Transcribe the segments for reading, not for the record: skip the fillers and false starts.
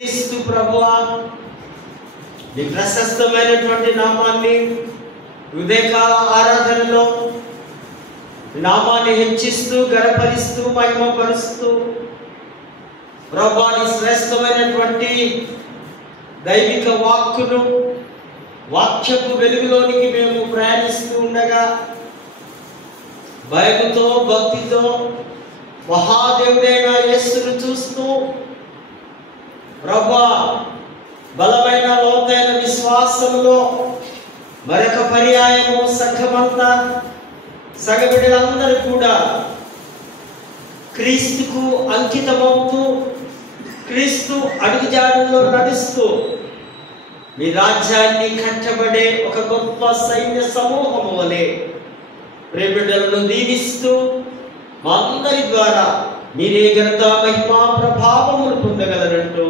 క్రీస్తు ప్రభువా నీ ప్రశస్తమైనటువంటి నామాన్ని ఉదయకాల ఆరాధనలో నామాన్ని హెచ్చిస్తూ గణపరిస్తూ మహిమపరుస్తూ ప్రభువా నీ శ్రేష్టమైనటువంటి దైవిక వాక్కును వాక్యపు వెలుగులోనికి మేము ప్రయాణిస్తూ ఉండగా భయముతో భక్తితో మహాదేవుడైన యేసును చూస్తూ ప్రభువా బలమైన లోతైన విశ్వాసంలో మరొక పర్యాయము సంఘమంతా సగబిడ్డలందరూ కూడా క్రీస్తుకు అంకితమవుతూ క్రీస్తు అడుగుజాడల్లో నడుస్తూ మీ రాజ్యాన్ని కట్టబడే ఒక గొప్ప సైన్య సమూహము వలె ప్రియబిడ్డలను దీవిస్తూ మా అందరి ద్వారా మీరే ఘనత మహిమ ప్రభావములు పొందగలరంటూ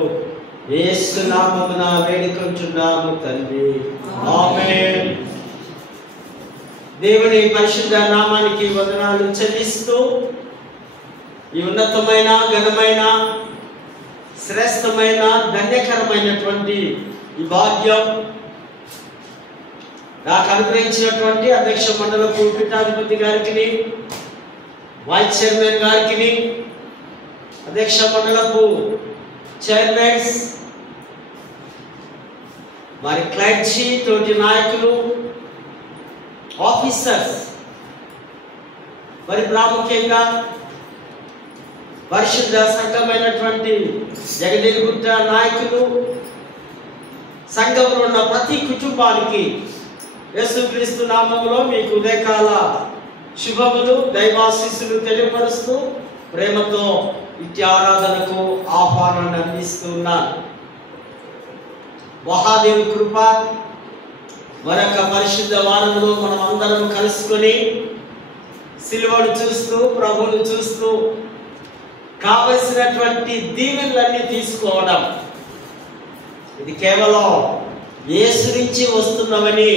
యేసు నామమున వేడుకొంచున్నాము తండ్రి, ఆమేన్. దేవుని పరిశుద్ధ నామానికి వందనాలు చెల్లిస్తూ ఈ ఉన్నతమైన ఘనమైన శ్రేష్టమైన ధన్యకరమైనటువంటి ఈ భాగ్యం నాకు అనుగ్రహించినటువంటి అధ్యక్ష మండలపు పీఠాధిపతి గారికి, వైస్ చైర్మన్ గారికి, అధ్యక్ష మండలపు చైర్మన్స్, వారి క్లర్జీ, తోటి నాయకులు, ఆఫీసర్స్, మరి ప్రాముఖ్యంగా పరిశుద్ధ సంఘమైనటువంటి జగదేగుట్ట నాయకులు, సంఘంలో ఉన్న ప్రతి కుటుంబానికి యేసుక్రీస్తు నామములో మీకు ఉదయకాల శుభములు దైవాశీస్సులు తెలియపరుస్తూ ప్రేమతో ఇట్టి ఆరాధనకు ఆహ్వానాన్ని అందిస్తున్నాను. మహాదేవి కృప మరొక పరిశుద్ధ వారంలో మనం అందరం కలుసుకొని సిలువను చూస్తూ ప్రభువును చూస్తూ కావలసినటువంటి దీవెనలన్నీ తీసుకోవడం, ఇది కేవలం యేసు నుంచి వస్తున్నవని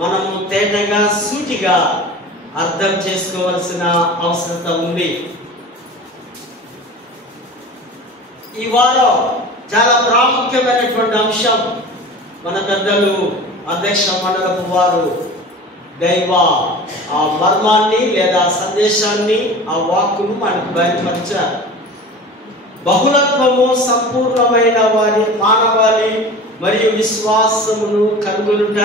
మనము తేటగా సూటిగా అర్థం చేసుకోవాల్సిన అవసరత ఉంది. ఈ వారం చాలా ప్రాముఖ్యమైనటువంటి అంశం మన పెద్దలు అధ్యక్ష మండలపు వారు దైవ ఆ మర్మాన్ని లేదా సందేశాన్ని ఆ వాక్కును మనకు బయలుపరిచారు. బహుళత్వము సంపూర్ణమైన వారి మానవాళి మరియు విశ్వాసమును కనుగొనుట,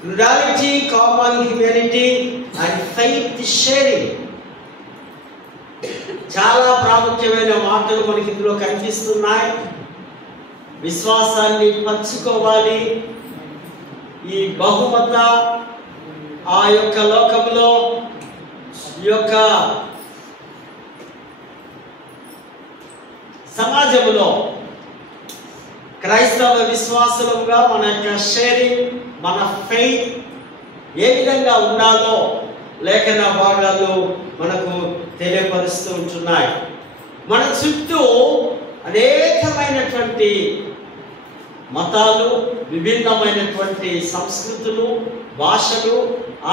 plurality, common humanity and faith sharing. చాలా ప్రాముఖ్యమైన మాటలు మనకి ఇందులో కనిపిస్తున్నాయి. విశ్వాసాన్ని పంచుకోవాలి. ఈ బహుమత ఆ యొక్క లోకంలో ఈ యొక్క సమాజంలో క్రైస్తవ విశ్వాసులుగా మన యొక్క షేరింగ్, మన ఫెయిత్ ఏ విధంగా ఉండాలో లేఖన భాగాలు మనకు తెలియపరుస్తూ ఉంటున్నాయి. మన చుట్టూ అనేకమైనటువంటి మతాలు, విభిన్నమైనటువంటి సంస్కృతులు, భాషలు,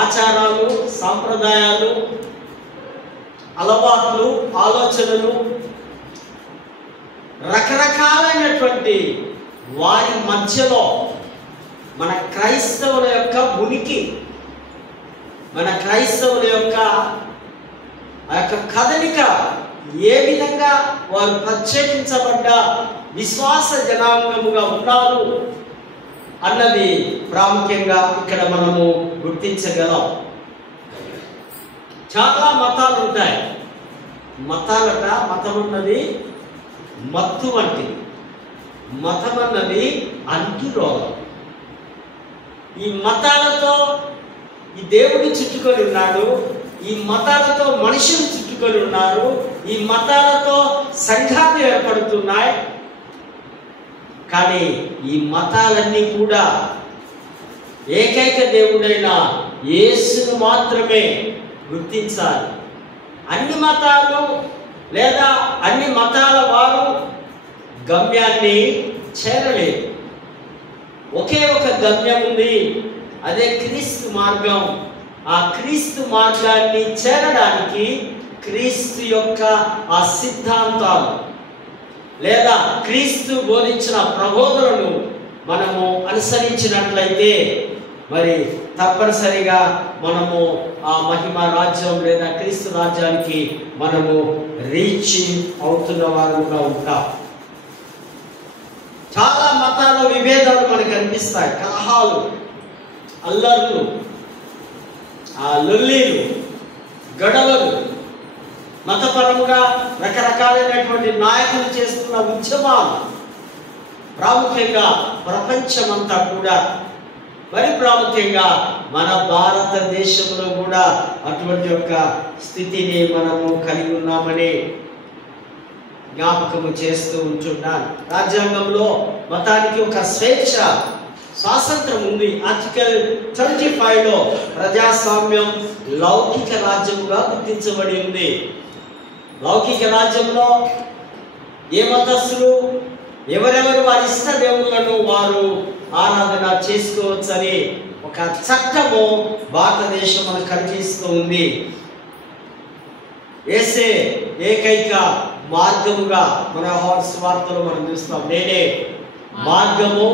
ఆచారాలు, సాంప్రదాయాలు, అలవాట్లు, ఆలోచనలు, రకరకాలైనటువంటి వారి మధ్యలో మన క్రైస్తవుల యొక్క ఉనికి, మన క్రైస్తవుల యొక్క ఆ యొక్క కదలిక, ఏ విధంగా వారు ప్రత్యేకించబడ్డ విశ్వాస జనాంగముగా ఉన్నారు అన్నది ప్రాముఖ్యంగా ఇక్కడ మనము గుర్తించగలం. చాలా మతాలు ఉంటాయి. మతాలట, మతం అన్నది మత్తు వంటిది, మతం అన్నది అంటురోగం. ఈ మతాలతో ఈ దేవుడు చుట్టుకొని ఉన్నాడు, ఈ మతాలతో మనుషులు చుట్టుకొని ఉన్నారు, ఈ మతాలతో సంఘాలు ఏర్పడుతున్నాయి. కానీ ఈ మతాలన్నీ కూడా ఏకైక దేవుడైన యేసును మాత్రమే గుర్తించాలి. అన్ని మతాలు లేదా అన్ని మతాల వారు గమ్యాన్ని చేరలేదు. ఒకే ఒక గమ్యం ఉంది, అదే క్రీస్తు మార్గం. ఆ క్రీస్తు మార్గాన్ని చేరడానికి క్రీస్తు యొక్క ఆ సిద్ధాంతాలు, లేదా క్రీస్తు బోధించిన ప్రబోధనను మనము అనుసరించినట్లయితే మరి తప్పనిసరిగా మనము ఆ మహిమ రాజ్యం లేదా క్రీస్తు రాజ్యానికి మనము రీచ్ అవుతున్న వారుగా ఉంటాం. చాలా మతాల విభేదాలు మనకు కనిపిస్తాయి. కలహాలు, అల్లర్లు, లొల్లీలు, గొడవలు, మతపరంగా రకరకాలైనటువంటి నాయకులు చేస్తున్న ఉద్యమాలు, ప్రాముఖ్యంగా ప్రపంచమంతా కూడా, మరి ప్రాముఖ్యంగా మన భారతదేశంలో కూడా అటువంటి ఒక స్థితిని మనము కలిగి ఉన్నామని జ్ఞాపకము చేస్తూ ఉంటున్నాను. రాజ్యాంగంలో మతానికి ఒక స్వేచ్ఛ, స్వాతంత్రం ఉంది. ఆర్టికల్ 25లో ప్రజాస్వామ్యం లౌకిక రాజ్యముగా గుర్తించబడి ఉంది. లౌకిక రాజ్యంలో ఏ మతస్థులు ఎవరెవరు వారి ఇష్ట దేవుళ్ళను వారు ఆరాధన చేసుకోవచ్చని ఒక చట్టము భారతదేశం మనకు కనిపిస్తూ ఉంది. యేసే ఏకైక మార్గముగా మన వార్తలో మనం చూస్తాం. నేనే మార్గము,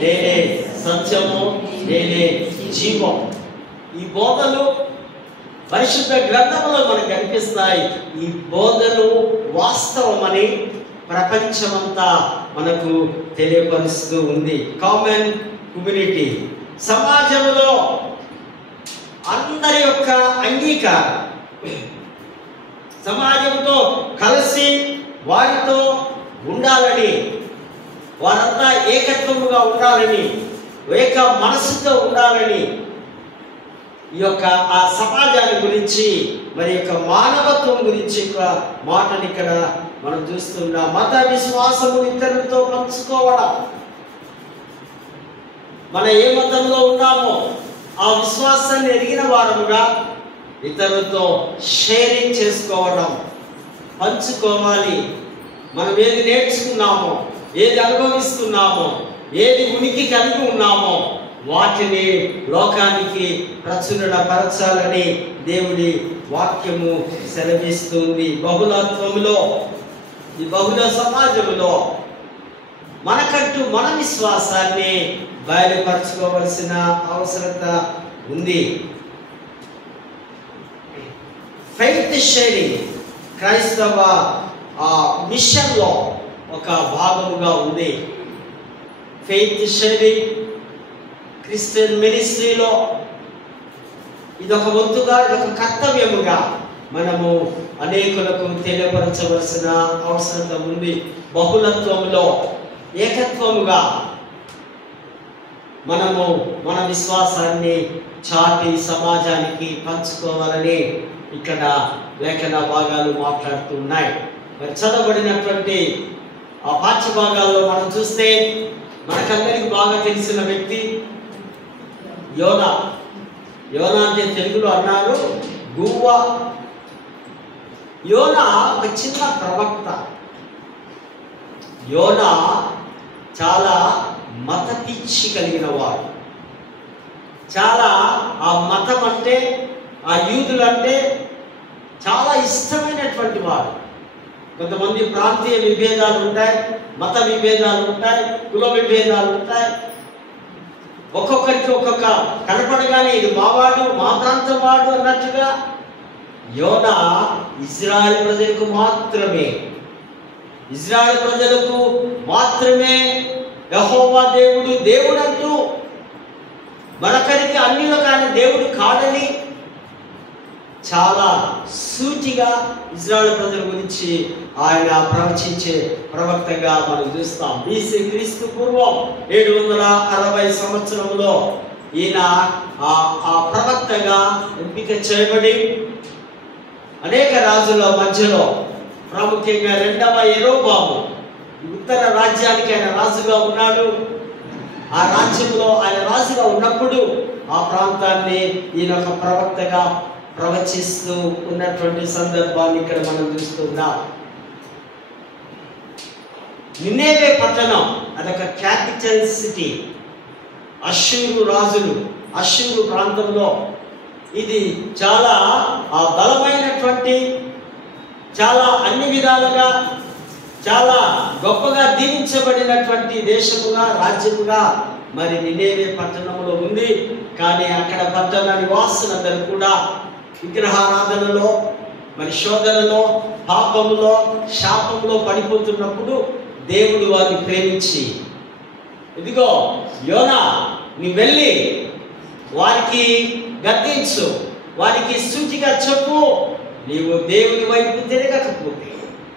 నేనే సత్యము, నేనే జీవం. ఈ బోధలు పరిశుద్ధ గ్రంథంలో మనకు కనిపిస్తాయి. ఈ బోధలు వాస్తవమని ప్రపంచమంతా మనకు తెలియపరుస్తూ ఉంది. కామన్ కమ్యూనిటీ, సమాజంలో అందరి యొక్క అంగీకారం, సమాజంతో కలిసి వారితో ఉండాలని, వారంతా ఏకత్వముగా ఉండాలని, ఏక మనసుతో ఉండాలని, ఈ యొక్క ఆ సమాజాన్ని గురించి మరి యొక్క మానవత్వం గురించి ఒక మాటని ఇక్కడ మనం చూస్తున్నాం. మత విశ్వాసము ఇతరులతో పంచుకోవడం, మన ఏ మతంలో ఉన్నామో ఆ విశ్వాసాన్ని ఎరిగిన వారముగా ఇతరులతో షేరింగ్ చేసుకోవడం, పంచుకోవాలి. మనం ఏది నేర్చుకున్నామో, ఏది అనుభవిస్తున్నామో, ఏది ఉనికి కలిగి ఉన్నామో వాటిని లోకానికి ప్రచురణపరచాలని దేవుడి వాక్యము సెలవిస్తుంది. బహుళత్వంలో, ఈ బహుళ సమాజంలో మనకంటూ మన విశ్వాసాన్ని బయలుపరచుకోవలసిన అవసరత ఉంది. ఫెయిత్ షేరింగ్ క్రైస్తవ మిషన్లో ఒక భాగముగా ఉంది. ఫెయిత్ షేరింగ్ క్రిస్టియన్ మినిస్ట్రీలో ఇదొక వంతుగా, ఇదొక కర్తవ్యముగా మనము అనేకులకు తెలియపరచవలసిన అవసరత ఉంది. బహుళత్వంలో ఏకత్వముగా మనము మన విశ్వాసాన్ని చాటి సమాజానికి పంచుకోవాలని ఇక్కడ లేఖన భాగాలు మాట్లాడుతున్నాయి. మరి చదవబడినటువంటి ఆ పాఠ్య భాగాల్లో మనం చూస్తే మనకందరికి బాగా తెలిసిన వ్యక్తి యోనా. యోనా అంటే తెలుగులో అన్నారు గువ్వ. యోనా ఒక చిన్న ప్రవక్త. యోనా చాలా మత పిచ్చి కలిగిన వాడు. చాలా ఆ మతం అంటే, ఆ యూదులంటే చాలా ఇష్టమైనటువంటి వాడు. కొంతమంది ప్రాంతీయ విభేదాలు ఉంటాయి, మత విభేదాలు ఉంటాయి, కుల విభేదాలు ఉంటాయి. ఒక్కొక్కరికి ఒక్కొక్క కనపడగానే ఇది మావాడు, మా ప్రాంతం వాడు అన్నట్టుగా. యోనా ఇజ్రాయెల్ ప్రజలకు మాత్రమే, ఇజ్రాయెల్ ప్రజలకు మాత్రమే యెహోవా దేవుడు దేవుడంటూ, మరొకరికి అన్యులు కానీ దేవుడు కాదని చాలా సూటిగా ఇజ్రాయెల్ ప్రజల గురించి ఆయన ప్రవచించే ప్రవక్తగా మనం చూస్తాం. బీసీ క్రీస్తు పూర్వం 760 సంవత్సరంలో ఈయన ఆ ప్రవక్తగా ఎంపిక చేయబడి అనేక రాజుల మధ్యలో, ప్రాముఖ్యంగా 2వ యెరోబాము ఉత్తర రాజ్యానికి ఆయన రాజుగా ఉన్నాడు. ఆ రాజ్యంలో ఆయన రాజుగా ఉన్నప్పుడు ఆ ప్రాంతాన్ని ఈయన ఒక ప్రవక్తగా ప్రవచిస్తూ ఉన్నటువంటి సందర్భాన్ని ఇక్కడ మనం చూస్తున్నాం. నినేవే పట్టణం అదొక క్యాపిటల్ సిటీ. అష్షూరు రాజులు, అష్షూరు ప్రాంతంలో ఇది చాలా బలమైనటువంటి, చాలా అన్ని విధాలుగా చాలా గొప్పగా దీవించబడినటువంటి దేశముగా, రాజ్యముగా మరి నినేవే పట్టణంలో ఉంది. కానీ అక్కడ పట్టణ నివాసులందరూ కూడా విగ్రహారాధనలో, మరి శోధనలో, పాపములో, శాపంలో పడిపోతున్నప్పుడు దేవుడు వారిని ప్రేమించి, ఇదిగో యోనా, నీ వెళ్ళి వారికి గద్దించు, వారికి సూటిగా చెప్పు, నీవు దేవుని వైపు తిరగకపోతే,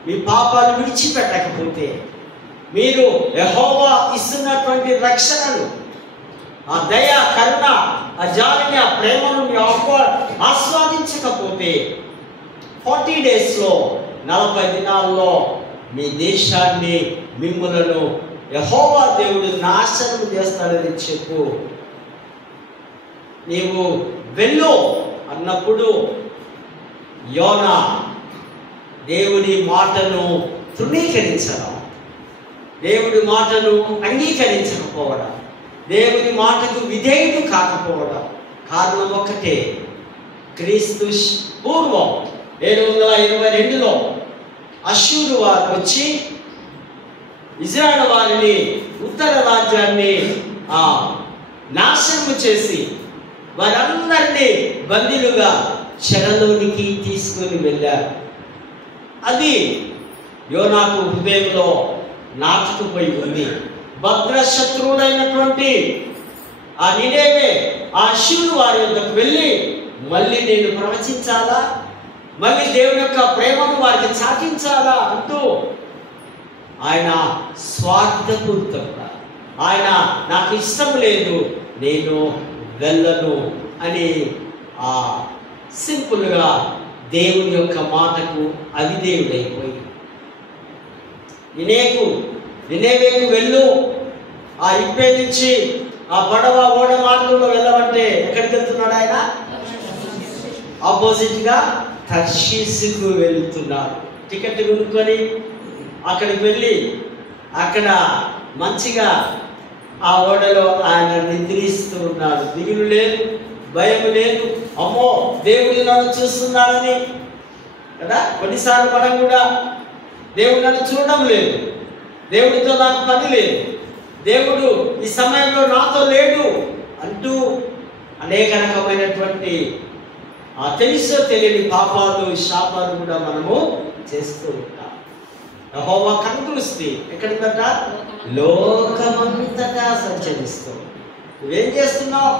మీ పాపాలు విడిచిపెట్టకపోతే, మీరు యెహోవా ఇస్తున్నటువంటి రక్షణను, ఆ దయ, కరుణ, ఆ జాలిని, ఆ ప్రేమను ఆస్వాదించకపోతే 40 డేస్లో, 40 దినాల్లో మీ దేశాన్ని, మిమ్ములను యెహోవా దేవుడు నాశనం చేస్తాడని చెప్పు. నీవు వెళ్ళు అన్నప్పుడు యోనా దేవుని మాటను తృణీకరించడం, దేవుడి మాటను అంగీకరించకపోవడం, దేవుని మాటకు విధేయుడు కాకపోవడం కారణం ఒకటే. క్రీస్తు పూర్వం 722లో అష్షూరు వారు వచ్చి ఇజ్రాయేలు వారిని, ఉత్తర రాజ్యాన్ని నాశనం చేసి వారందరినీ బందీలుగా చెరలోనికి తీసుకుని వెళ్ళారు. అది యోనాకు హృదయంలో నాటుకుపోయి ఉంది. భద్రశత్రువులైనటువంటి ఆ నినేవే, ఆ అష్షూరు వారి వద్దకు వెళ్ళి మళ్ళీ నేను ప్రవచించాలా, మళ్ళీ దేవుని యొక్క ప్రేమను వారికి చాటించాలా అంటూ ఆయన స్వార్థపూరితంగా, ఆయన నాకు ఇష్టం లేదు, నేను వెళ్ళను అని సింపుల్గా దేవుని యొక్క మాటకు అవిధేయుడైపోయి, నినేవేకు వెళ్ళు, ఆ ఇప్పే నుంచి ఆ పడవ ఓడ మార్గంలో వెళ్ళమంటే ఎక్కడికి వెళ్తున్నాడు ఆయన? ఆపోజిట్గా తర్షీసుకు వెళ్తున్నాడు. టికెట్ కొనుక్కొని అక్కడికి వెళ్ళి అక్కడ మంచిగా ఆ ఓడలో ఆయన నిద్రిస్తూ ఉన్నాడు. దిగులు లేదు, భయం లేదు. అమ్మో దేవుడు నన్ను చూస్తున్నాడని కదా. కొన్నిసార్లు మనం కూడా దేవుడు నన్ను చూడడం లేదు, దేవుడితో నాకు పని లేదు, దేవుడు ఈ సమయంలో నాతో లేడు అంటూ అనేక రకమైనటువంటి తెలుసో తెలియని పాపాలు, శాపాలు కూడా మనము చేస్తూ ఉంటాం. యెహోవా కనుదృష్టి ఎక్కడుందట? లోకమంతటా సంచరిస్తూ. నువ్వేం చేస్తున్నావు?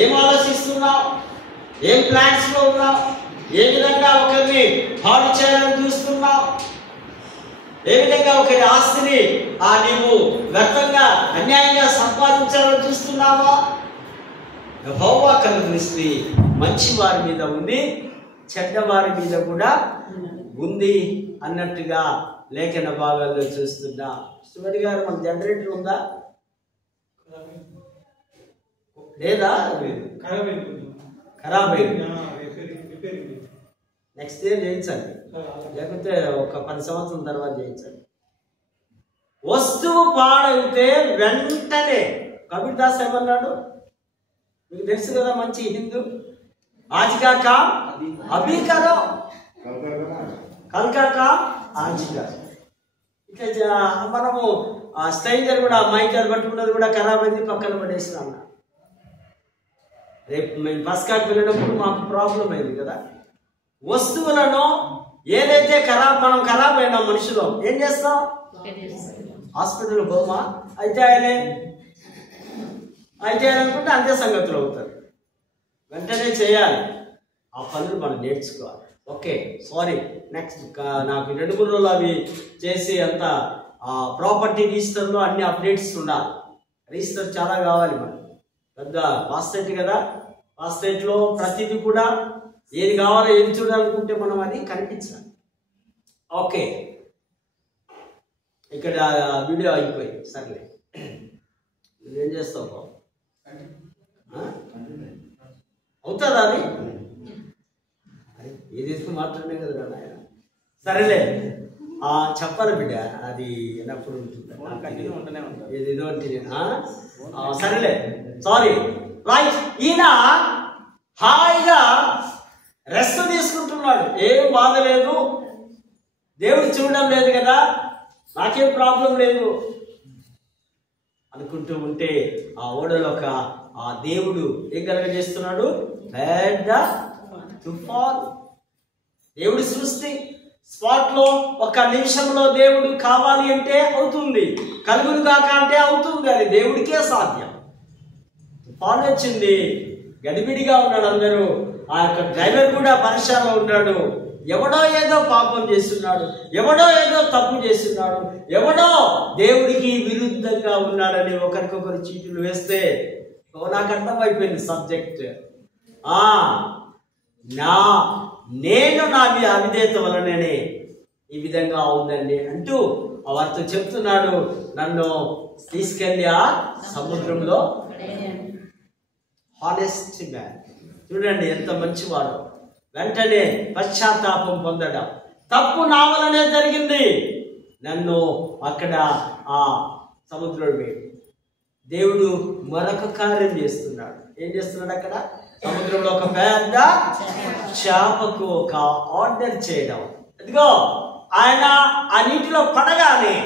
ఏం ఆలోచిస్తున్నావు? ఏం ప్లాన్స్లో ఉన్నావు? ఏ విధంగా ఒకరిని పాడు చేయాలని చూస్తున్నావు? ఏ విధంగా ఒకరి ఆస్తిని నీవు వ్యర్థంగా, అన్యాయంగా సంపాదించాలని చూస్తున్నావా? యెహోవా కనుదృష్టి మంచి వారి మీద ఉంది, చెడ్డవారి మీద కూడా ఉంది అన్నట్టుగా లేఖన భాగాల్లో చూస్తున్నా. సుమతి గారు, మన జనరేటర్ ఉందా లేదా? ఖరాబ్ అయింది. నెక్స్ట్ ఇయర్ చేయించండి, లేకపోతే ఒక 10 సంవత్సరాల తర్వాత చేయించండి. వస్తువు పాడైతే వెంటనే కబీర్ దాస్ ఏమన్నాడు మీకు తెలుసు కదా, మంచి హిందూ. ఆజ్గా కామ్ అభీ కరో, కల్కా కామ్ ఆజ్గా. ఇట్లా మనము స్టైలర్ కూడా మైకర్ పట్టుకున్నది కూడా ఖరాబ్ అయింది, పక్కన పడేసినాం. రేపు మేము బస్ కార్డు వెళ్ళినప్పుడు మాకు ప్రాబ్లం అయింది కదా. వస్తువులను ఏదైతే మనం ఖరాబ్ అయినా మనుషులు ఏం చేస్తాం? హాస్పిటల్ పోమా? అయితే అనుకుంటే అంతే సంగతులు అవుతారు. వెంటనే చేయాలి, ఆ పనులు మనం నేర్చుకోవాలి. Okay, sorry. నెక్స్ట్ నాకు 2-3 రోజులు అవి చేసి అంత ప్రాపర్టీ రిజిస్టర్లో అన్ని అప్డేట్స్ ఉండాలి. రిజిస్టర్ చాలా కావాలి మనకు. పెద్ద పాస్టేట్ కదా, పాస్టేట్లో ప్రతిదీ కూడా ఏది కావాలో ఏది చూడాలనుకుంటే మనం అది కనిపించాలి. ఓకే, ఇక్కడ వీడియో అయిపోయింది. సర్లే, నువ్వేం చేస్తావు బాబు? అవుతుందా అది? ఏది మాత్రమే కదా ఆయన. సరేలే, చెప్పాలి బిడ్డ, అది ఎన్నప్పుడు ఏదేదో సరేలే, సారీ. రైట్, ఈయన హాయిగా రెస్ట్ తీసుకుంటున్నాడు, ఏం బాధ లేదు, దేవుడు చూడడం లేదు కదా. నాకేం ప్రాబ్లం లేదు అనుకుంటూ ఉంటే ఆ ఓడలో ఆ దేవుడు ఏం కలుగజేస్తున్నాడు? పెద్ద తుఫాను. దేవుడి సృష్టి స్పాట్లో ఒక నిమిషంలో దేవుడు కావాలి అంటే అవుతుంది, కలుగును కాక అంటే అవుతుంది. అది దేవుడికే సాధ్యం. తుఫాను వచ్చింది, గడిబిడిగా ఉన్నాడు అందరూ. ఆ యొక్క డ్రైవర్ కూడా పరిశాలో ఉన్నాడు. ఎవడో ఏదో పాపం చేస్తున్నాడు, ఎవడో ఏదో తప్పు చేస్తున్నాడు, ఎవడో దేవుడికి విరుద్ధంగా ఉన్నాడని ఒకరికొకరు చీటీలు వేస్తే నాకు అర్థమైపోయింది సబ్జెక్ట్. నేను నా అవిధేయత వలననే ఈ విధంగా ఉందండి అంటూ వారితో చెప్తున్నాడు. నన్ను తీసుకెళ్ళి ఆ సముద్రంలో. హానెస్ట్ మ్యాన్, చూడండి ఎంత మంచివాడు. వెంటనే పశ్చాత్తాపం పొందడం, తప్పు నా వలనే జరిగింది, నన్ను అక్కడ ఆ సముద్రం దేవుడు మరొక కార్యం చేస్తున్నాడు. ఏం చేస్తున్నాడు? అక్కడ సముద్రంలో ఒక పెద్ద చేపకు ఒక ఆర్డర్ చేయడం. అదిగో ఆయన ఆ నీటిలో పడగానే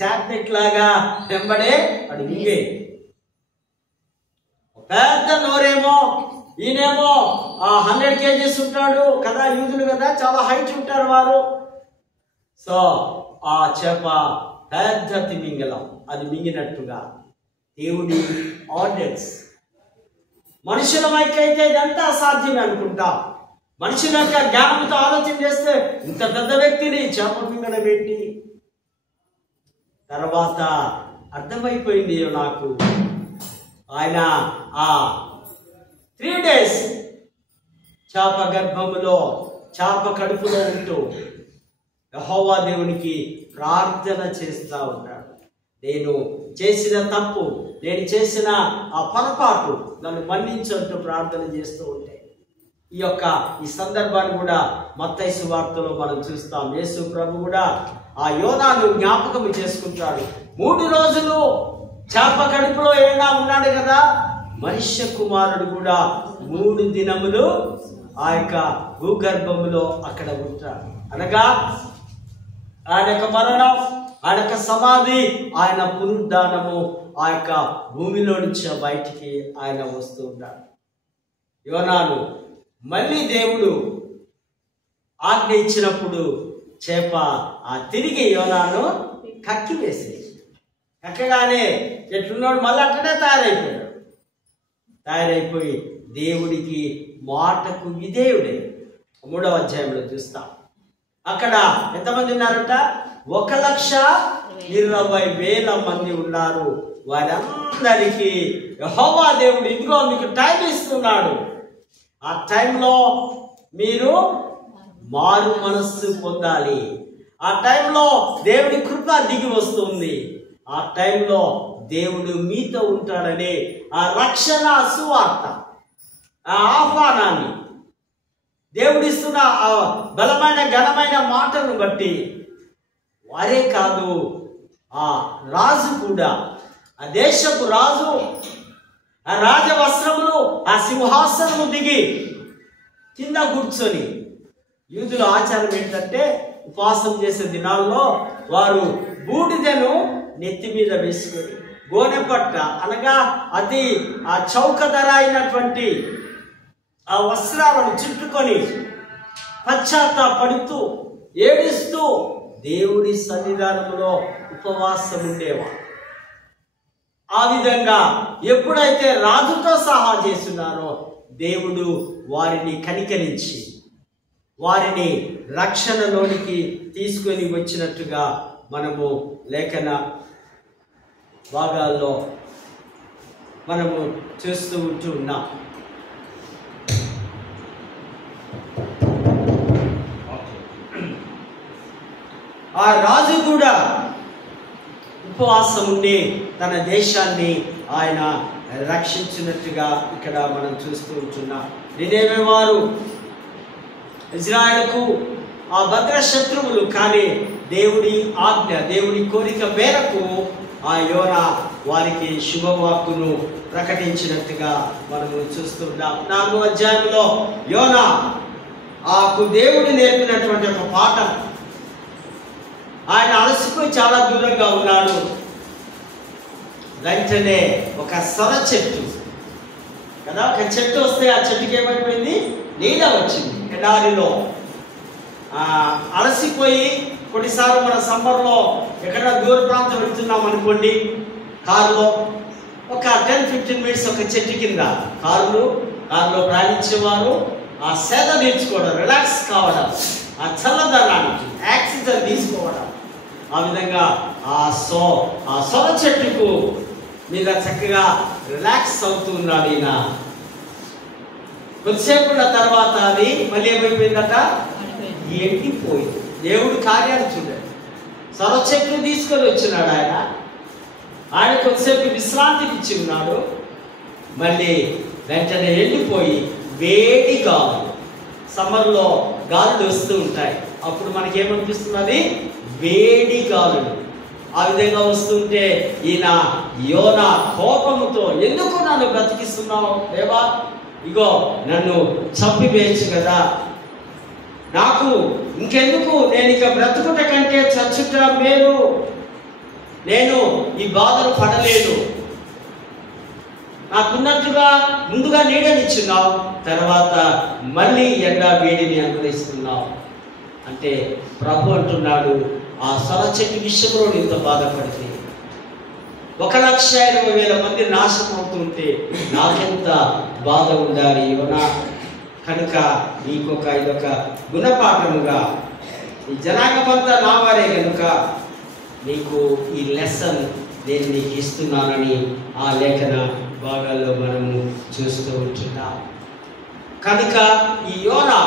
టాబ్లెట్ లాగా వెంబడే అడు మింగే. పెద్ద నోరేమో, ఈయనేమో 100 kgs ఉంటాడు కదా, యూదులు కదా, చాలా హైట్ ఉంటారు వారు. సో ఆ చేప పెద్ద తిమింగలం, అది మింగినట్టుగా దేవుడి ఆర్డర్స్. మనుషుల మైకైతే ఇదంతా అసాధ్యమే అనుకుంటా. మనుషుల యొక్క జ్ఞానంతో ఆలోచన చేస్తే ఇంత పెద్ద వ్యక్తిని చేప మింగడం ఏంటి? తర్వాత అర్థమైపోయింది నాకు. ఆయన ఆ 3 days చేప గర్భములో, చేప కడుపులో ఉంటూ యెహోవా దేవునికి ప్రార్థన చేస్తూ ఉన్నాడు. నేను చేసిన తప్పు, నేను చేసిన ఆ పొరపాటు నన్ను మన్నించంటూ ప్రార్థన చేస్తూ ఉంటే ఈ సందర్భాన్ని కూడా మత్తయి సువార్తలో మనం చూస్తాం. యేసు ప్రభు కూడా ఆ యోనాను జ్ఞాపకం చేసుకుంటాడు. 3 రోజులు చేప కడుపులో ఏనా ఉన్నాడు కదా, మనుష్య కుమారుడు కూడా 3 దినములు ఆ యొక్క భూగర్భములో అక్కడ ఉంటాడు. అనగా ఆయన యొక్క మరణం, ఆయన యొక్క సమాధి, ఆయన పునరుద్ధానము, ఆ యొక్క భూమిలో నుంచి బయటికి ఆయన వస్తూ ఉన్నాడు. యోనాను మళ్ళీ దేవుడు ఆజ్ఞ ఇచ్చినప్పుడు చేప తిరిగి యోనాను కక్కగానే ఎట్లున్నాడు మళ్ళీ అక్కడే తయారైపోయి దేవుడికి మాటకు విధేయుడే. 3వ అధ్యాయంలో చూస్తాం. అక్కడ ఎంతమంది ఉన్నారట? 1,20,000 మంది ఉన్నారు. వారందరికీ యెహోవా దేవుడు ఇదిగో మీకు టైం ఇస్తున్నాడు. ఆ టైంలో మీరు మారు మనస్సు పొందాలి. ఆ టైంలో దేవుడి కృప దిగి వస్తుంది. ఆ టైంలో దేవుడు మీతో ఉంటాడని ఆ రక్షణ సువార్త, ఆ ఆహ్వానాన్ని దేవుడిస్తున్న ఆ బలమైన ఘనమైన మాటలను బట్టి వారే కాదు, ఆ రాజు కూడా, ఆ దేశపు రాజు ఆ రాజవస్త్రములు, ఆ సింహాసనము దిగి కింద కూర్చొని, యూదుల ఆచారం ఏంటంటే ఉపవాసం చేసే దినాల్లో వారు బూడిదను నెత్తి మీద వేసుకొని గోనెపట్ట అనగా అది ఆ చౌకధర అయినటువంటి ఆ వస్త్రాలను చుట్టుకొని పశ్చాత్తాపడుతూ ఏడుస్తూ దేవుడి సన్నిధానంలో ఉపవాసం ఉండేవారు. ఆ విధంగా ఎప్పుడైతే రాజుతో సహా చేస్తున్నారో దేవుడు వారిని కనికరించి వారిని రక్షణలోనికి తీసుకొని వచ్చినట్టుగా మనము లేఖన భాగాల్లో మనము చూస్తూ ఉన్నాం. ఆ రాజు కూడా ఉపవాసం ఉండి తన దేశాన్ని ఆయన రక్షించినట్టుగా ఇక్కడ మనం చూస్తూ ఉంటున్నాం. నినేవే వారు ఇజ్రాయెలుకు ఆ భద్ర శత్రువులు, కానీ దేవుడి ఆజ్ఞ, దేవుడి కోరిక మేరకు ఆ యోనా వారికి శుభవార్తను ప్రకటించినట్టుగా మనము చూస్తున్నాం. 4వ అధ్యాయంలో యోనా ఆకు దేవుడు నేర్పినటువంటి ఒక పాఠం, ఆయన అలసిపోయి చాలా దూరంగా ఉన్నాడు. వెంటనే ఒక సొర చెట్టు కదా, ఒక చెట్టు వస్తే ఆ చెట్టుకి ఏమైపోయింది, నీడ వచ్చింది. ఎడారిలో అలసిపోయి, కొన్నిసార్లు మన సమ్మర్లో ఎక్కడైనా దూర ప్రాంతం వెళ్తున్నాం అనుకోండి, కారులో ఒక 10-15 మినిట్స్ ఒక చెట్టు కింద కారులో ప్రయాణించేవారు ఆ సేద నేర్చుకోవడం, రిలాక్స్ కావడం, ఆ చల్లదనానికి ఆక్సిజన్ తీసుకోవడం, ఆ విధంగా ఆ సొర చెట్టుకు మీద చక్కగా రిలాక్స్ అవుతూ ఉన్నాడు ఈయన. కొద్దిసేపు ఉన్న తర్వాత అది మళ్ళీ ఏమైపోయిందట, ఎండిపోయింది. దేవుడు కార్యాలు చూడండి. సొర చెట్టును తీసుకొని వచ్చినాడు ఆయన కొద్దిసేపు విశ్రాంతికి ఇచ్చి ఉన్నాడు. మళ్ళీ వెంటనే ఎండిపోయి వేడి గాలులు, సమ్మర్లో గాలులు వస్తూ ఉంటాయి, అప్పుడు మనకేమనిపిస్తున్నది, వేడి గాలులు. ఆ విధంగా వస్తుంటే ఈయన యోనా కోపముతో, ఎందుకు నన్ను బ్రతికిస్తున్నావు దేవా, ఇగో నన్ను చంపివేయచ్చు కదా, నాకు ఇంకెందుకు, నేను ఇక బ్రతుకుట కంటే చచ్చుట మేలు, నేను ఈ బాధలు పడలేను, నాకున్నట్టుగా ముందుగా నీడనిచ్చున్నావు, తర్వాత మళ్ళీ ఎండ వేడిని అనుభవిస్తున్నావు అంటే ప్రభు అంటున్నాడు, ఆ సొర చెట్టు విషయంలో ఇంత బాధపడితే 1,20,000 మంది నాశనం అవుతుంటే నాకెంత బాధ ఉండాలి యోనా. కనుక ఇదొక గుణపాఠముగా, ఈ జనాంగమంతా నా వారే కనుక నీకు ఈ లెసన్ నేను నీకు ఇస్తున్నానని ఆ లేఖన భాగాల్లో మనము చూస్తూ ఉంటున్నాం. కనుక ఈ యోనా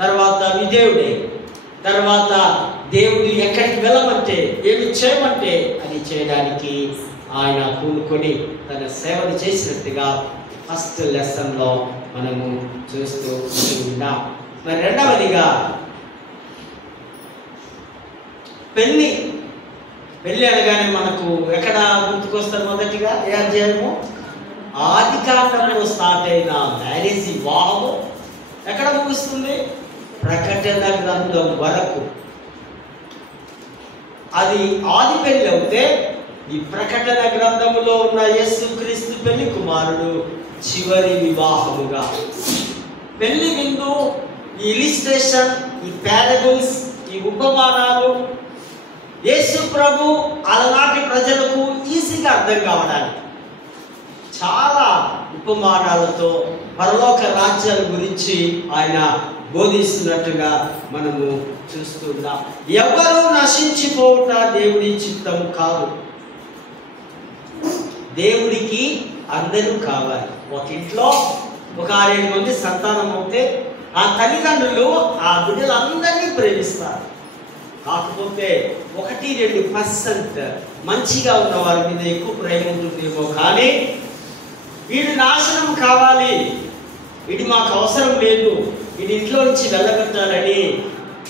తర్వాత విధేయుడే, తర్వాత దేవుడు ఎక్కడికి వెళ్ళమంటే, ఏమి చేయమంటే అది చేయడానికి ఆయన పూనుకొని తన సేవను చేసినట్టుగా ఫస్ట్ లెసన్లో మనము చూస్తూ ఉన్నాం. మరి రెండవదిగా పెళ్ళి అనగానే మనకు ఎక్కడ గుర్తుకొస్తారు, మొదటిగా ఏ అధ్యాయము, ఆదికాండంలో స్టార్ట్ అయిన మ్యారేజ్ వివాహము ఎక్కడ ముగుస్తుంది, ప్రకటన గ్రంథం వరకు. అది ఆది పెళ్లి అవుతే ఈ ప్రకటన గ్రంథములో ఉన్న యేసుక్రీస్తు పెళ్లి కుమారుడు చివరి వివాహముగా. పెళ్లి విందు, ఈ ఇలిస్ట్రేషన్, ఈ పారబుల్స్, ఈ ఉపమానాలు యేసు ప్రభు అలనాటి ప్రజలకు ఈజీగా అర్థం కావడానికి చాలా ఉపమానాలతో పరలోక రాజ్యాల గురించి ఆయన బోధిస్తున్నట్టుగా మనము చూస్తున్నాం. ఎవరు నశించిపోవుట దేవుడి చిత్తం కాదు. దేవుడికి అందరూ కావాలి. ఒక ఇంట్లో ఒక 6-7 మంది సంతానం అవుతే ఆ తల్లిదండ్రులు ఆ బిడ్డలందరినీ ప్రేమిస్తారు. కాకపోతే 1-2% మంచిగా ఉన్న వారి మీద ఎక్కువ ప్రేమ ఉంటుందేమో, కానీ వీడు నాశనం కావాలి, ఇది మాకు అవసరం లేదు, ఇది ఇంట్లో నుంచి వెళ్ళగొట్టాలని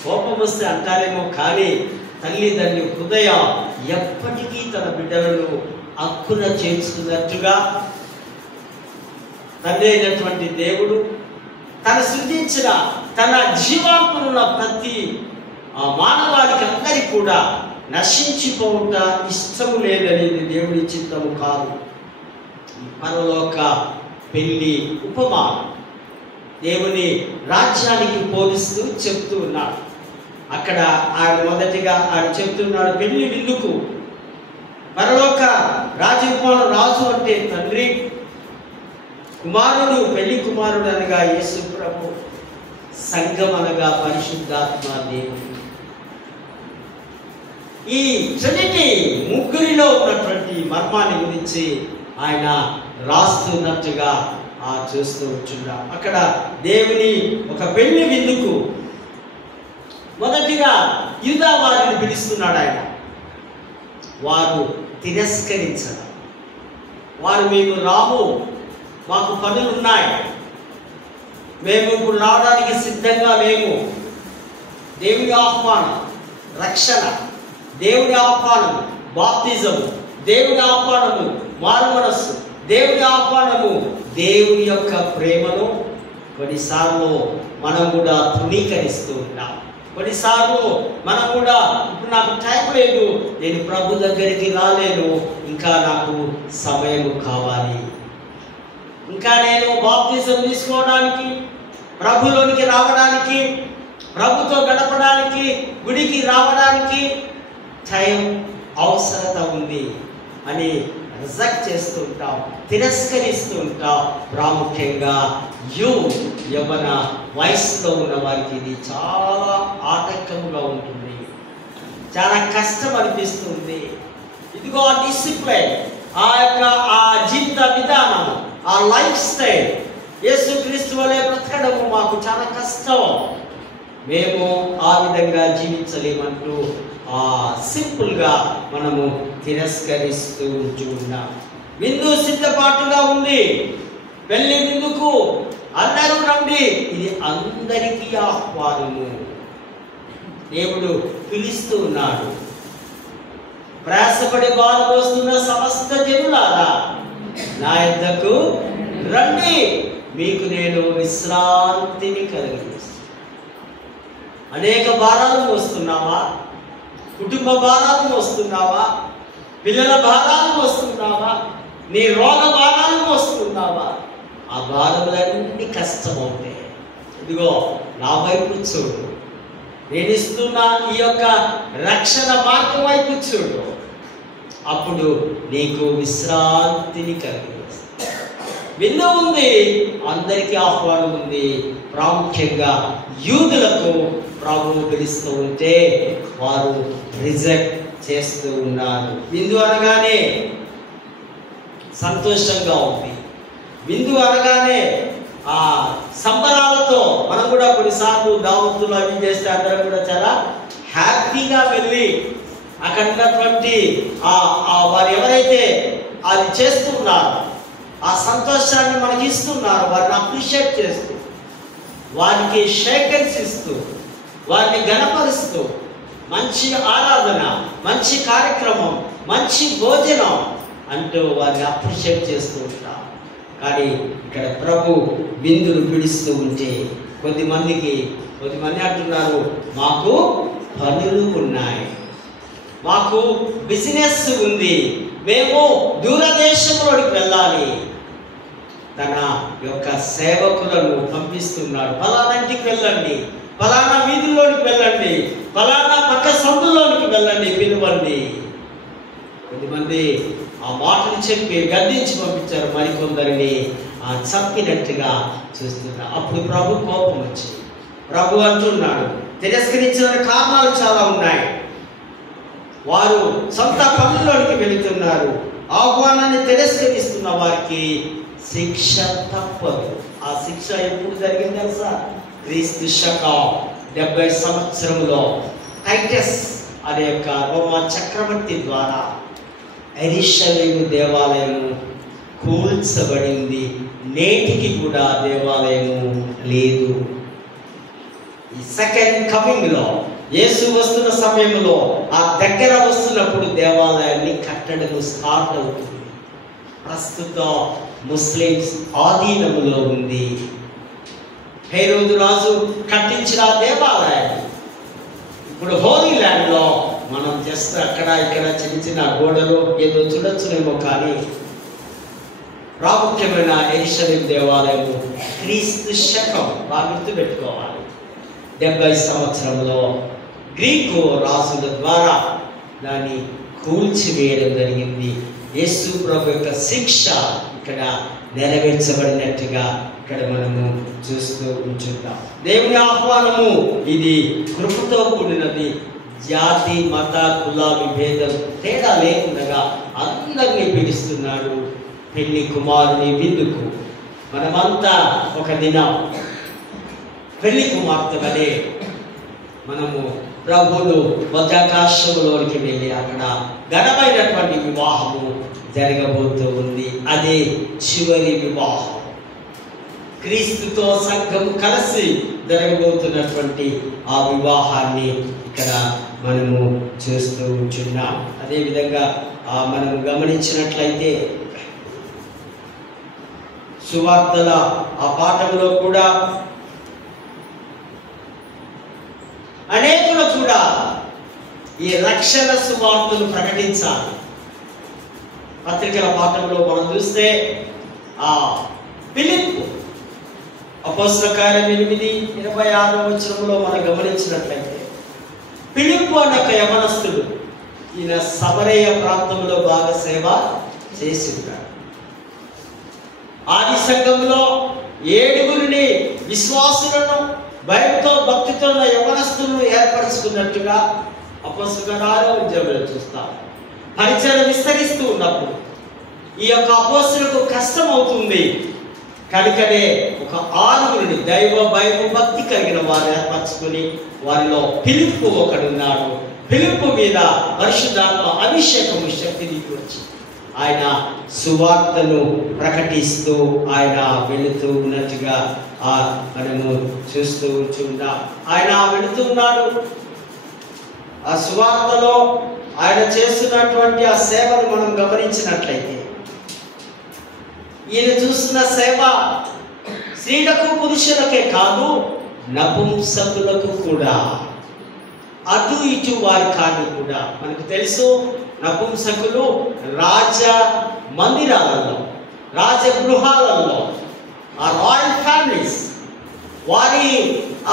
కోపం వస్తే అంటారేమో, కానీ తల్లిదండ్రి హృదయం ఎప్పటికీ తన బిడ్డలను హక్కున చేర్చుకున్నట్టుగా తండ్రి అయినటువంటి దేవుడు తను సృజించిన తన జీవాత్మనున్న ప్రతి మానవాళికి అందరికీ కూడా నశించిపోవుట ఇష్టము లేదనేది దేవుడి చిత్తము కాదు. పరలోక పెళ్లి ఉపమానం దేవుని రాజ్యానికి పోలిస్తూ చెప్తూ ఉన్నాడు. అక్కడ ఆయన మొదటిగా ఆయన చెప్తున్నాడు, పెళ్లి విందుకు పరలోక రాజకుమారుడు, రాజు అంటే తండ్రి, కుమారుడు పెళ్లి కుమారుడు అనగా యేసు ప్రభు, సంఘం అనగా పరిశుద్ధాత్మ దేవుడు. ఈ ట్రినిటీ ముగ్గురిలో ఉన్నటువంటి మర్మాన్ని గురించి ఆయన రాస్తున్నట్టుగా చూస్తూ ఉంటున్నాం. అక్కడ దేవుని ఒక పెళ్లి విందుకు మొదటిగా యూదా వారిని పిలుస్తున్నాడు ఆయన. వారు తిరస్కరించడం, వారు మేము రాము, మాకు పనులు ఉన్నాయి, మేము ఇప్పుడు రావడానికి సిద్ధంగా లేము. దేవుని ఆహ్వానం రక్షణ, దేవుని ఆహ్వానము బాప్తిజము, దేవుని ఆహ్వానము మారు మనస్సు, దేవుని ఆహ్వానము దేవుని యొక్క ప్రేమను కొన్నిసార్లు మనం కూడా తృణీకరిస్తూ ఉన్నాం. కొన్నిసార్లు మనం కూడా ఇప్పుడు నాకు టైం లేదు, నేను ప్రభు దగ్గరికి రాలేను, ఇంకా నాకు సమయం కావాలి, ఇంకా నేను బాప్తిజం తీసుకోవడానికి, ప్రభులోనికి రావడానికి, ప్రభుతో గడపడానికి, గుడికి రావడానికి టైం అవసరత ఉంది అని రిజెక్ట్ చేస్తూ ఉంటాం, తిరస్కరిస్తూ ఉంటాం. ప్రాముఖ్యంగా యవ్వన వయసులో ఉన్న వారికి ఇది చాలా ఆటంకముగా ఉంటుంది, చాలా కష్టం అనిపిస్తుంది. ఇదిగో ఆ డిసిప్లైన్, ఆ జీవిత విధానం, ఆ లైఫ్ స్టైల్ యేసుక్రీస్తు వలె బ్రతకడము మాకు చాలా కష్టం, మేము ఆ విధంగా జీవించలేమంటూ సింపుల్గా మనము తిరస్కరిస్తూ ఉన్నాం. విందు సిద్ధపాటుగా ఉంది, పెళ్లి విందుకు అందరూ రండి, ఇది అందరికీ ఆహ్వానము. దేవుడు పిలుస్తూ ఉన్నాడు, ప్రయాసపడి బాధపోస్తున్న సమస్త జనులారా నా యొద్దకు రండి, మీకు నేను విశ్రాంతిని కలిగిస్తాను. అనేక భారాలు మోస్తున్నావా? కుటుంబ భారాలు మోస్తున్నావా? పిల్లల భారాలు మోస్తున్నావా? నీ రోగ భారాలు మోస్తున్నావా? ఆ భారములన్నీ కష్టమవుతాయి. ఇదిగో నా వైపు చూడు, నేను ఇస్తున్న ఈ యొక్క రక్షణ మార్గం వైపు చూడు, అప్పుడు నీకు విశ్రాంతిని కలిగిస్తుంది. విందు ఉంది, అందరికీ ఆహ్వానం ఉంది. ప్రాముఖ్యంగా యూదులకు ప్రభువు పిలుస్తూ ఉంటే వారు రిజెక్ట్ చేస్తూ ఉన్నారు. విందు అనగానే సంతోషంగా ఉంది, విందు అనగానే ఆ సంబరాలతో మనం కూడా కొన్నిసార్లు దావతులు అవి చేస్తే అందరం కూడా చాలా హ్యాపీగా వెళ్ళి అక్కడ ఉన్నటువంటి వారు ఎవరైతే అది చేస్తున్నారో ఆ సంతోషాన్ని మనకి ఇస్తున్నారు, వారిని అప్రిషియేట్ చేస్తూ, వారికి షేకన్స్ ఇస్తూ, వారిని గణపరుస్తూ, మంచి ఆరాధన, మంచి కార్యక్రమం, మంచి భోజనం అంటూ వారిని అప్రిషియేట్ చేస్తూ ఉంటాం. కానీ ఇక్కడ ప్రభు విందులు పిలుస్తూ ఉంటే కొద్దిమంది అంటున్నారు, మాకు పనులు ఉన్నాయి, మాకు బిజినెస్ ఉంది, మేము దూరదేశంలోకి వెళ్ళాలి. తన యొక్క సేవకులను పంపిస్తున్నాడు, ఫలానా ఇంటికి వెళ్ళండి, ఫలానా వీధుల్లోనికి వెళ్ళండి, ఫలానా పక్క సందుల్లోనికి వెళ్ళండి, పిలువండి. కొద్దిమంది ఆ మాటలు చెప్పి గద్దించి పంపించారు, మరికొందరిని చంపినట్టుగా చూస్తున్నారు. అప్పుడు ప్రభు కోపం వచ్చి ప్రభు అంటున్నాడు, తిరస్కరించిన కారణాలు చాలా ఉన్నాయి. వారు సొంత పనుల్లోనికి వెళుతున్నారు. ఆహ్వానాన్ని తిరస్కరిస్తున్న వారికి శిక్ష తప్పదు. ఆ శిక్ష ఎప్పుడు జరిగింది తెలుసా? క్రీస్తు శకం 70 సంవత్సరంలో టైటస్ అనే యొక్క రోమా చక్రవర్తి ద్వారా యెరూషలేము దేవాలయము కూల్చబడింది. నేటికి కూడా దేవాలయము లేదు. ఈ సెకండ్ కమింగ్ లో యేసు వస్తున్న సమయంలో ఆ దగ్గర వస్తున్నప్పుడు దేవాలయాన్ని కట్టడం స్టార్ట్ అవుతుంది. ప్రస్తుతం ముస్లిమ్స్ ఆధీనములో ఉంది. హేరోదు రాజు కట్టించిన దేవాలయాన్ని ఇప్పుడు హోలీ ల్యాండ్ లో మనం జస్ట్ అక్కడ ఇక్కడ చిన్న చిన్న గోడలు ఏదో చూడొచ్చునేమో, కానీ ప్రాముఖ్యమైన యెరూషలేము దేవాలయము క్రీస్తు శకం బాగా గుర్తుపెట్టుకోవాలి. 70 సంవత్సరంలో గ్రీకు రాజుల ద్వారా దాన్ని కూల్చివేయడం జరిగింది. యేసు ప్రభు యొక్క శిక్ష ఇక్కడ నెరవేర్చబడినట్టుగా ఇక్కడ మనము చూస్తూ ఉంటున్నాం. దేవుని ఆహ్వానము ఇది కృపతో కూడినది. జాతి, మత, కుల విభేదం తేడా లేకుండా అందరినీ పిలుస్తున్నాడు పెళ్లి కుమారుని విందుకు. మనమంతా ఒక దినం పెళ్లి కుమార్తె వలె మనము ప్రభువును మధ్యాకాశంలోనికి వెళ్ళి అక్కడ ఘనమైనటువంటి వివాహము జరగబోతూ ఉంది. అదే చివరి వివాహం. క్రీస్తుతో సంఘం కలిసి జరగబోతున్నటువంటి ఆ వివాహాన్ని ఇక్కడ మనము చూస్తూ ఉంటున్నాం. అదేవిధంగా మనము గమనించినట్లయితే సువార్తల ఆ పాఠంలో కూడా అనేకులు కూడా ఈ రక్షణ సువార్తను ప్రకటించాలి. పత్రికల పాఠంలో మనం చూస్తే ఆ ఫిలిప్పు అపోస్తల కార్యం 8:26 మనం గమనించినట్లయితే, ఫిలిప్పు అనే ఒక యవనస్తుడు, ఈయన సమరయ ప్రాంతంలో బాగా సేవ చేసి ఉన్నాడు. ఆది సంఘంలో 7 విశ్వాసులను భయంతో భక్తితో ఉన్న యవనస్తులను ఏర్పరచుకున్నట్టుగా అపోస్తలుల 6వ అధ్యాయంలో చూస్తాం. పరిచయం విస్తరిస్తూ ఉన్నప్పుడు ఈ యొక్క అపోస్తలులకు కష్టం అవుతుంది కనుకనే ఒక 6 దైవ భయం భక్తి కలిగిన వారు ఏర్పరచుకుని వారిలో ఫిలిప్పు ఒకడున్నాడు. ఫిలిప్పు మీద పరిశుద్ధాత్మ అభిషేకము శక్తి దిగి వచ్చి ఆయన సువార్తను ప్రకటిస్తూ ఆయన వెళుతూ ఉన్నట్టుగా మనము చూస్తూ ఉంటున్నాం. ఆయన వెళుతూ ఉన్నాడు. ఆ సువార్తలో ఆయన చేస్తున్నటువంటి ఆ సేవను మనం గమనించినట్లయితే, ఈయన చూస్తున్న సేవ స్త్రీలకు పురుషులకే కాదు, నపుంసకులకు కూడా, అటు ఇటు వారి కాదు కూడా. మనకు తెలుసు, నపుంసకులు రాజ మందిరాలలో, రాజగృహాలలో, ఆ రాయల్ ఫ్యామిలీస్ వారి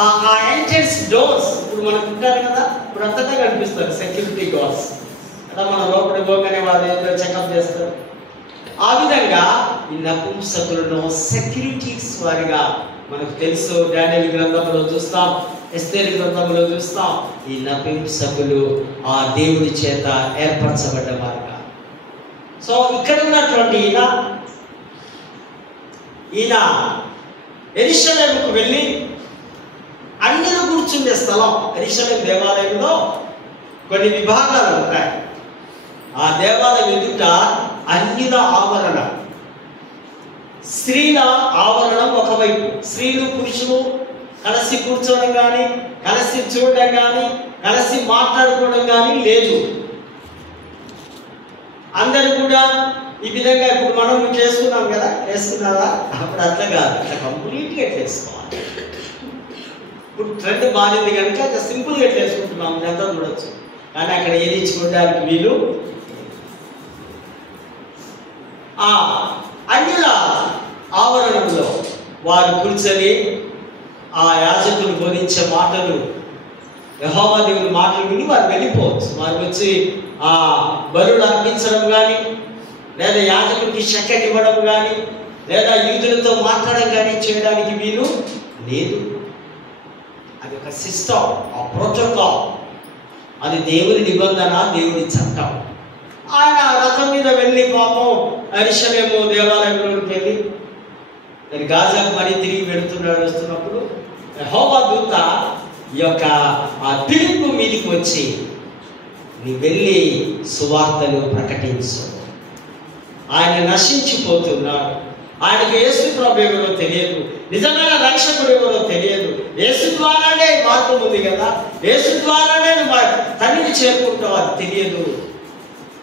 ఆ ఎంట్రన్స్ డోర్స్ ఇప్పుడు మనకు ఉంటారు కదా, ఇప్పుడు అంతటా కనిపిస్తారు సెక్యూరిటీ గార్డ్స్ అలా. మన లోపలికి పోగానే వాళ్ళు ఏదో చెకప్ చేస్తారు. ఆ విధంగా ఈ నపుంసకులను సెక్యూరిటీస్ వారిగా మనకు తెలుసు. డానియేలు గ్రంథంలో చూస్తాం, ఎస్తేరు గ్రంథంలో చూస్తాం. ఈ నపుంసకులు ఆ దేవుడి చేత ఏర్పరచబడ్డ వారుగా. సో ఇక్కడ ఉన్నటువంటి ఈయన యెరూషలేముకు వెళ్ళి అన్యులు కూర్చుండే స్థలం, యెరూషలేము దేవాలయంలో కొన్ని విభాగాలు ఉంటాయి. ఆ దేవాలయం ఎదుట అన్యుల ఆవరణ, స్త్రీల ఆవరణం ఒకవైపు. స్త్రీలు పురుషులు కలిసి కూర్చోవడం కానీ, కలిసి చూడడం కానీ, కలిసి మాట్లాడుకోవడం కానీ లేదు. అందరూ కూడా ఈ విధంగా ఇప్పుడు మనం చేసుకున్నాం కదా, వేసుకున్నారా? అప్పుడు అట్లా కాదు, అట్లా కంప్లీట్గా చేసుకోవాలి. ఇప్పుడు ట్రెండ్ మారింది కనుక అట్లా సింపుల్గా చేసుకుంటున్నాం, ఎంత చూడొచ్చు. కానీ అక్కడ ఏది ఇచ్చుకోవడానికి వీలు. ఆ అన్యుల ఆవరణంలో వారు కూర్చొని ఆ యాజకులు బోధించే మాటలు, యెహోవా దేవుని మాటలు విని వారు వెళ్ళిపోవచ్చు. వారు వచ్చి ఆ బలులు అర్పించడం కానీ, లేదా యాజకుడికి చక్కటి ఇవ్వడం కానీ, లేదా యూదులతో మాట్లాడడం కానీ చేయడానికి వీలు లేదు. అది ఒక సిస్టమ్, ఆ ప్రోటోకాల్, అది దేవుని నిబంధన, దేవుని చట్టం. ఆయన రథం మీద వెళ్ళి పాపం యెరూషలేము దేవాలయంలోకి వెళ్ళి దాని గాజాకు మరీ తిరిగి వెళుతున్నాడు. వస్తున్నప్పుడు యెహోవా దూత ఈ యొక్క ఆ ఫిలిప్పు మీదికి వచ్చి, నీ వెళ్ళి సువార్తను ప్రకటించు. ఆయన నశించిపోతున్నాడు. ఆయనకు యేసు ప్రభు ఎవరో తెలియదు, నిజమైన రక్షకుడు ఎవరో తెలియదు. యేసు ద్వారానే మార్గం ఉంది కదా, యేసు ద్వారానే తండ్రిని చేరుకుంటావు, అది తెలియదు.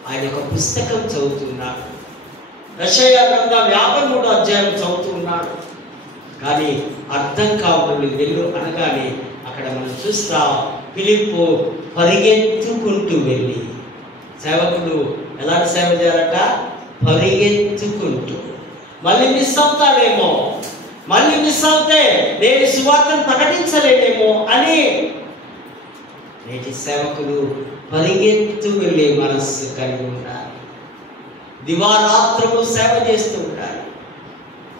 ఆయన ఒక పుస్తకం చదువుతున్నాడు, యెషయా గ్రంథం 53వ అధ్యాయం చదువుతున్నాడు. కానీ అర్థం కావాలి. వెళ్ళు అనగానే అక్కడ మనం చూస్తాం, ఫిలిప్పు పరిగెత్తుకుంటూ వెళ్ళి, సేవకుడు ఎలాంటి సేవ చేయాలట? పరిగెత్తుకుంటూ. మళ్ళీ మిస్ అవుతాడేమో, మళ్ళీ మిస్ అవుతే నేను సువార్తను ప్రకటించలేనేమో అని నేటి సేవకులు పరిగెత్తు వెళ్ళే మనస్సు కలిగి ఉండాలి. దివారాత్రము సేవ చేస్తూ ఉండాలి,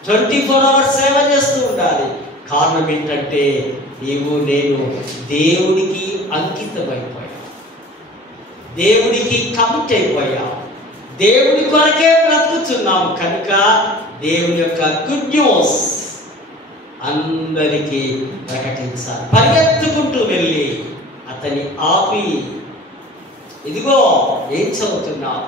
24 hours సేవ చేస్తూ ఉండాలి. కారణం ఏంటంటే నీవు నేను దేవుడికి అంకితమైపోయాం, దేవుడికి కమిట్ అయిపోయాం, దేవుడి కొరకే బ్రతుకుతున్నాం. కనుక దేవుని యొక్క గుడ్ న్యూస్ అందరికీ ప్రకటించాలి. పరిగెత్తుకుంటూ వెళ్ళి అతన్ని ఆపి, ఇదిగో ఏం చదువుతున్నావు?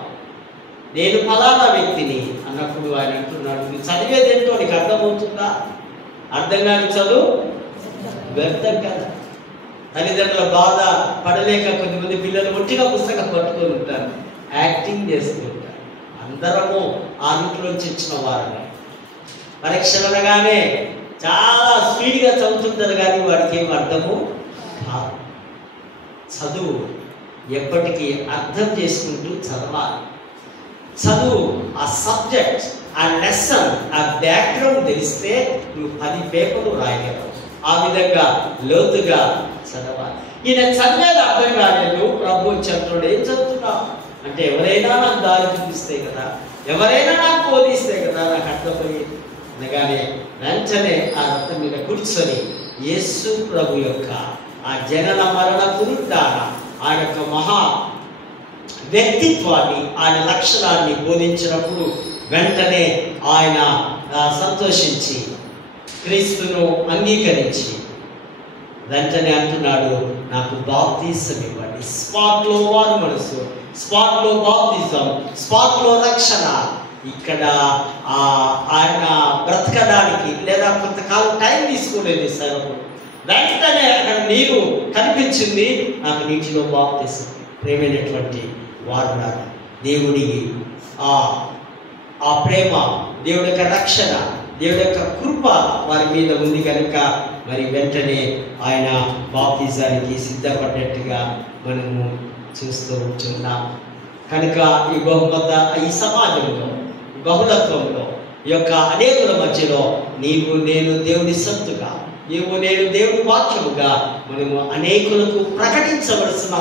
నేను ఫలానా వ్యక్తిని అన్నప్పుడు ఆయన అంటున్నాడు, నువ్వు చదివేదేంటో నీకు అర్థమవుతుందా? అర్థం కాని చదువు వ్యర్థం కదా. తల్లిదండ్రుల బాధ పడలేక కొంతమంది పిల్లలు ఒట్టిగా పుస్తకం పట్టుకొని ఉంటారు, యాక్టింగ్ చేస్తూ ఉంటారు. అందరము ఆ ఇంట్లోంచి ఇచ్చిన వారమే. పరీక్షలు అనగానే చాలా స్పీడ్గా చదువుతుంటారు, కానీ వాడికి ఏం అర్థము కాదు. చదువు ఎప్పటికీ అర్థం చేసుకుంటూ చదవాలి. చదువు, ఆ సబ్జెక్ట్, ఆ లెసన్, ఆ బ్యాక్గ్రౌండ్ తెలిస్తే నువ్వు 10 పేపర్లు రాయగలవు. ఆ విధంగా లోతుగా చదవాలి. ఈయన చదివేది అర్థం కాలేదు, ప్రభు చెప్తాడు ఏం చదువుతున్నావు అంటే, ఎవరైనా నాకు దారి చూపిస్తే కదా, ఎవరైనా నాకు బోధిస్తే కదా నాకు అర్థమయ్యేది అనగానే వెంటనే ఆ రథం మీద కూర్చొని యేసు ప్రభు యొక్క ఆ జనన మరణ పునరుద్ధాన ఆయన యొక్క మహా వ్యక్తిత్వాన్ని, ఆయన లక్షణాన్ని బోధించినప్పుడు వెంటనే ఆయన సంతోషించి క్రీస్తును అంగీకరించి వెంటనే అంటున్నాడు, నాకు బాప్తిసం ఇవ్వండి. స్పాట్లో వారు మనసు, స్పాట్లో బాప్తిజం, స్పాట్లో రక్షణ. ఇక్కడ ఆయన బ్రతకడానికి లేదా కొంతకాలం టైం తీసుకోలేదు సేవకుడు. వెంటనే అక్కడ నీరు కనిపించింది, నాకు నీటిలో బాప్తిసం. ప్రేమైనటువంటి వారు దేవుడి ఆ ప్రేమ, దేవుడి యొక్క రక్షణ, దేవుడి యొక్క కృప వారి మీద ఉంది కనుక మరి వెంటనే ఆయన బాప్తిజానికి సిద్ధపడ్డట్టుగా మనము చూస్తూ ఉంటున్నాం. కనుక ఈ ఈ సమాజంలో, బహుళత్వంలో, ఈ యొక్క అనేకుల మధ్యలో నీవు నేను దేవుని సత్తుగా, నీవు నేను దేవుని వాక్యముగా మనము అనేకులకు ప్రకటించవలసిన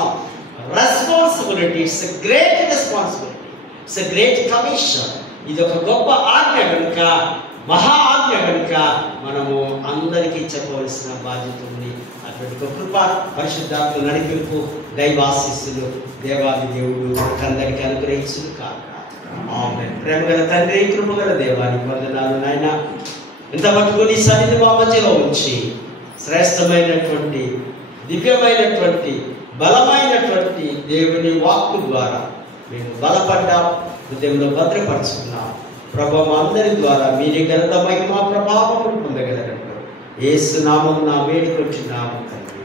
responsibility. It's a great responsibility, it's a great commission. ఇది ఒక గొప్ప ఆజ్ఞ కనుక, మహా ఆజ్ఞ కనుక మనము అందరికీ చెప్పవలసిన బాధ్యత ఉంది. అటువంటి కృప, పరిశుద్ధాత్మ నడిపింపు, దైవాశీస్సులు దేవాది దేవుడు అందరికీ అనుగ్రహించును కాక. ఆమేన్. ప్రేమగల తండ్రి, కృపగల దేవానికి వందనాలు నాయన. ఇంత పట్టుకుని సన్నిధి మా మధ్యలో ఉంచి శ్రేష్టమైనటువంటి, దివ్యమైనటువంటి, బలమైనటువంటి దేవుని వాక్కు ద్వారా మేము బలపడ్డాం, హృదయంలో భద్రపరుచుకున్నాం. ప్రభు అందరి ద్వారా మీరే ఘనత, మహిమ, ప్రభావం పొందగలరు. యేసు నామమున వేడుకొంటున్నాము తండ్రి.